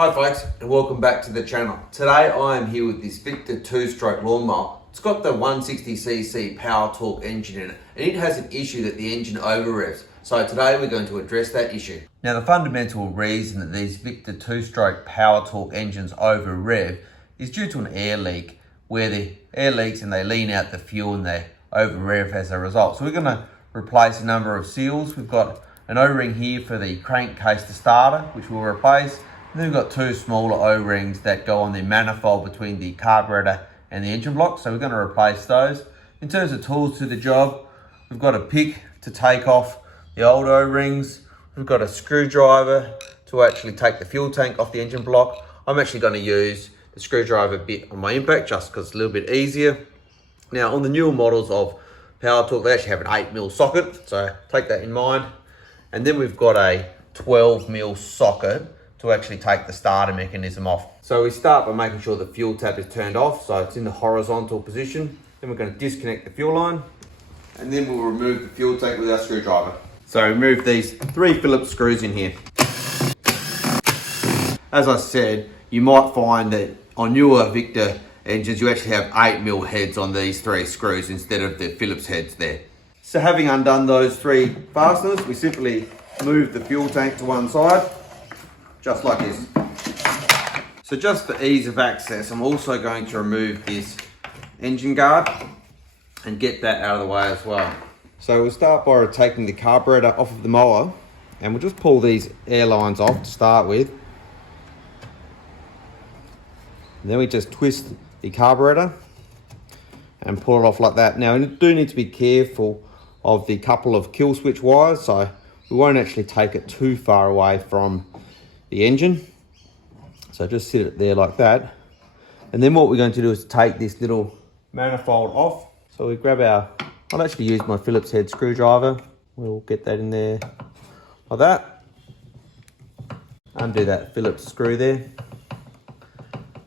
Hi folks, and welcome back to the channel. Today I am here with this Victa 2-stroke lawnmower. It's got the 160cc power torque engine in it, and it has an issue that the engine over revs. So today we're going to address that issue. Now the fundamental reason that these Victa 2-stroke power torque engines over rev is due to an air leak, where the air leaks and they lean out the fuel and they over rev as a result. So we're going to replace a number of seals. We've got an O-ring here for the crankcase to starter, which we'll replace. And then we've got two smaller O-rings that go on the manifold between the carburetor and the engine block. So we're going to replace those. In terms of tools to the job, we've got a pick to take off the old O-rings. We've got a screwdriver to actually take the fuel tank off the engine block. I'm actually going to use the screwdriver bit on my impact just because it's a little bit easier. Now on the newer models of power torque, they actually have an 8mm socket, so take that in mind. And then we've got a 12mm socket to actually take the starter mechanism off. So we start by making sure the fuel tap is turned off, so it's in the horizontal position. Then we're going to disconnect the fuel line, and then we'll remove the fuel tank with our screwdriver. So remove these 3 Phillips screws in here. As I said, you might find that on newer Victa engines, you actually have 8mm heads on these 3 screws instead of the Phillips heads there. So having undone those 3 fasteners, we simply move the fuel tank to one side, just like this. So just for ease of access, I'm also going to remove this engine guard and get that out of the way as well. So we'll start by taking the carburetor off of the mower, and we'll just pull these air lines off to start with. And then we just twist the carburetor and pull it off like that. Now you do need to be careful of the couple of kill switch wires, so we won't actually take it too far away from the engine. So just sit it there like that. And then what we're going to do is take this little manifold off. So we grab I'll actually use my Phillips head screwdriver. We'll get that in there like that. Undo that Phillips screw there.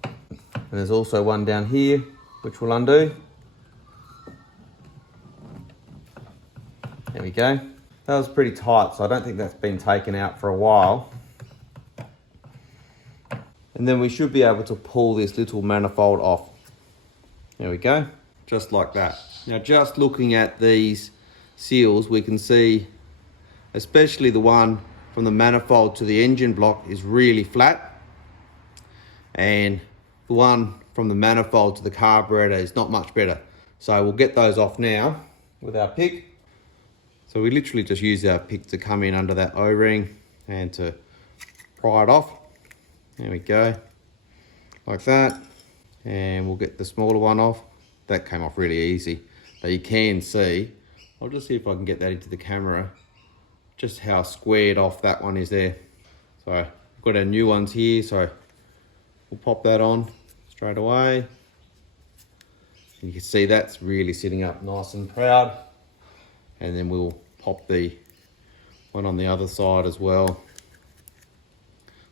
And there's also one down here, which we'll undo. There we go. That was pretty tight, so I don't think that's been taken out for a while. And then we should be able to pull this little manifold off. There we go, just like that. Now just looking at these seals, we can see, especially the one from the manifold to the engine block is really flat. And the one from the manifold to the carburetor is not much better. So we'll get those off now with our pick. So we literally just use our pick to come in under that O-ring and to pry it off. There we go, like that. And we'll get the smaller one off. That came off really easy. But you can see, I'll just see if I can get that into the camera, just how squared off that one is there. So we've got our new ones here, so we'll pop that on straight away. And you can see that's really sitting up nice and proud. And then we'll pop the one on the other side as well.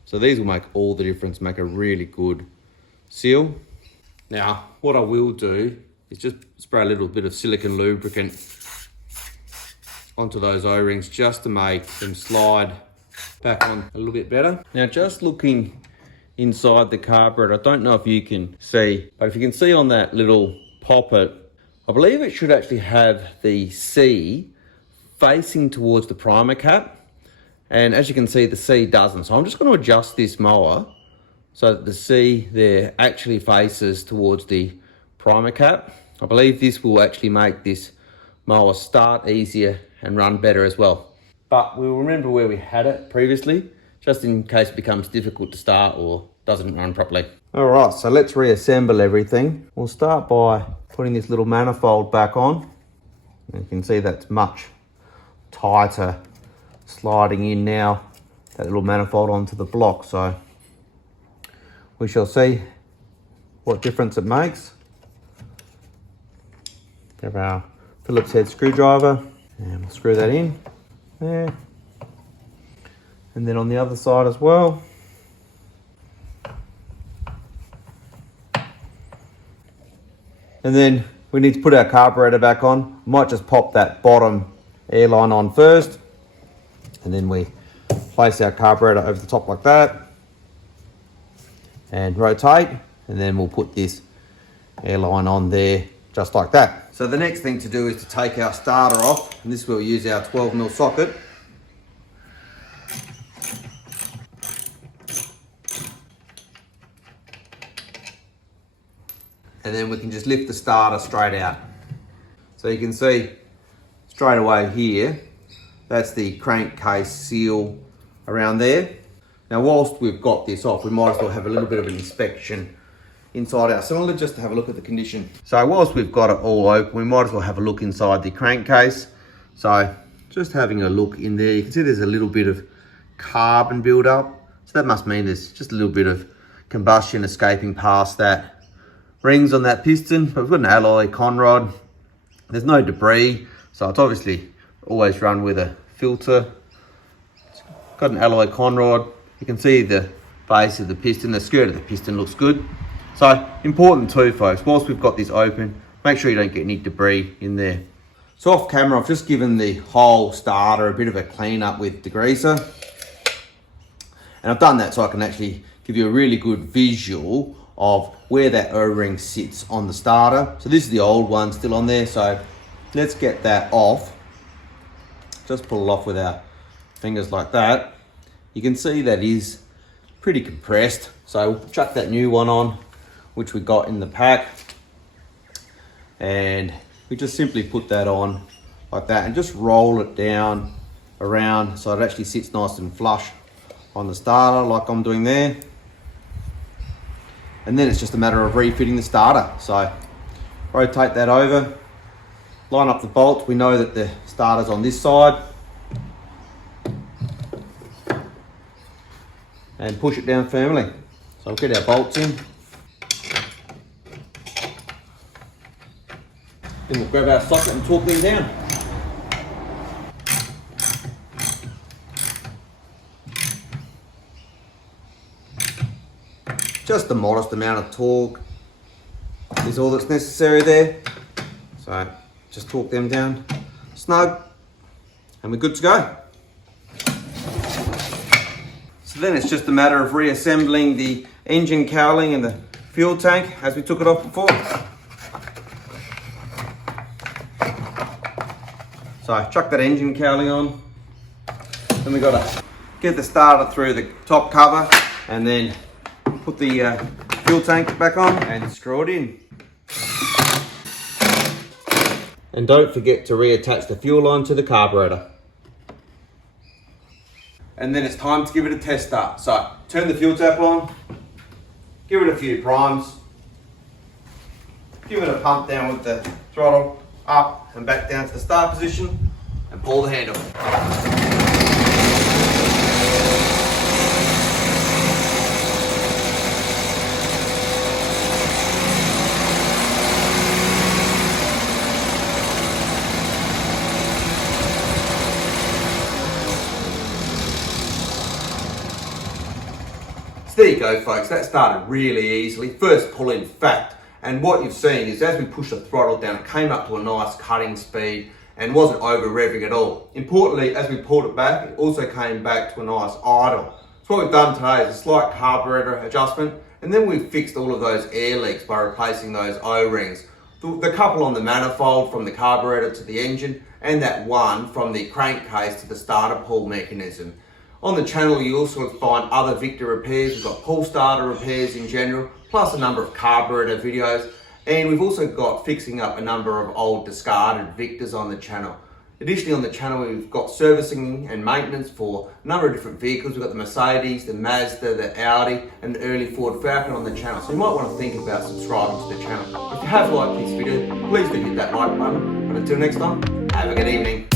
So these will make all the difference, make a really good seal. Now, what I will do is just spray a little bit of silicone lubricant onto those O-rings just to make them slide back on a little bit better. Now, just looking inside the carburetor, I don't know if you can see, but if you can see on that little poppet, I believe it should actually have the C facing towards the primer cap. And as you can see, the C doesn't. So I'm just going to adjust this mower so that the C there actually faces towards the primer cap. I believe this will actually make this mower start easier and run better as well. But we'll remember where we had it previously, just in case it becomes difficult to start or doesn't run properly. All right, so let's reassemble everything. We'll start by putting this little manifold back on. You can see that's much tighter sliding in now, that little manifold onto the block. So we shall see what difference it makes. Grab our Phillips head screwdriver and we'll screw that in there. And then on the other side as well. And then we need to put our carburetor back on. Might just pop that bottom airline on first, and then we place our carburetor over the top like that. and rotate, and then we'll put this airline on there just like that. So the next thing to do is to take our starter off, and this will use our 12mm socket. And then we can just lift the starter straight out. So you can see straight away here, that's the crankcase seal around there. Now whilst we've got this off, we might as well have a little bit of an inspection inside our cylinder just to have a look at the condition. So whilst we've got it all open, we might as well have a look inside the crankcase. So just having a look in there, you can see there's a little bit of carbon build-up. So that must mean there's just a little bit of combustion escaping past that rings on that piston. But we've got an alloy conrod. There's no debris, so it's obviously always run with a filter. It's got an alloy conrod. You can see the base of the piston, the skirt of the piston looks good. So important too, folks, whilst we've got this open, make sure you don't get any debris in there. So off camera, I've just given the whole starter a bit of a clean up with degreaser. And I've done that so I can actually give you a really good visual of where that O-ring sits on the starter. So this is the old one still on there, so let's get that off. Just pull it off with our fingers like that. You can see that is pretty compressed, so we'll chuck that new one on, which we got in the pack, and we just simply put that on like that and just roll it down around so it actually sits nice and flush on the starter like I'm doing there. And then it's just a matter of refitting the starter. So rotate that over, line up the bolts. We know that the starter's on this side, and push it down firmly. So we'll get our bolts in. Then we'll grab our socket and torque them down. Just a modest amount of torque is all that's necessary there. So just torque them down snug and we're good to go. So then it's just a matter of reassembling the engine cowling and the fuel tank as we took it off before. So chuck that engine cowling on. Then we've got to get the starter through the top cover and then put the fuel tank back on and screw it in. And don't forget to reattach the fuel line to the carburetor. And then it's time to give it a test start. So turn the fuel tap on, give it a few primes, give it a pump down with the throttle up and back down to the start position, and pull the handle. So there you go, folks, that started really easily. First pull in fact, and what you've seen is as we pushed the throttle down, it came up to a nice cutting speed and wasn't over revving at all. Importantly, as we pulled it back, it also came back to a nice idle. So what we've done today is a slight carburetor adjustment, and then we've fixed all of those air leaks by replacing those O-rings. The couple on the manifold from the carburetor to the engine, and that one from the crankcase to the starter pull mechanism. On the channel you also find other Victa repairs. We've got pull starter repairs in general, plus a number of carburetor videos, and we've also got fixing up a number of old discarded Victas on the channel. Additionally on the channel we've got servicing and maintenance for a number of different vehicles. We've got the Mercedes, the Mazda, the Audi and the early Ford Falcon on the channel, so you might want to think about subscribing to the channel. If you have liked this video, please do hit that like button, and until next time, have a good evening.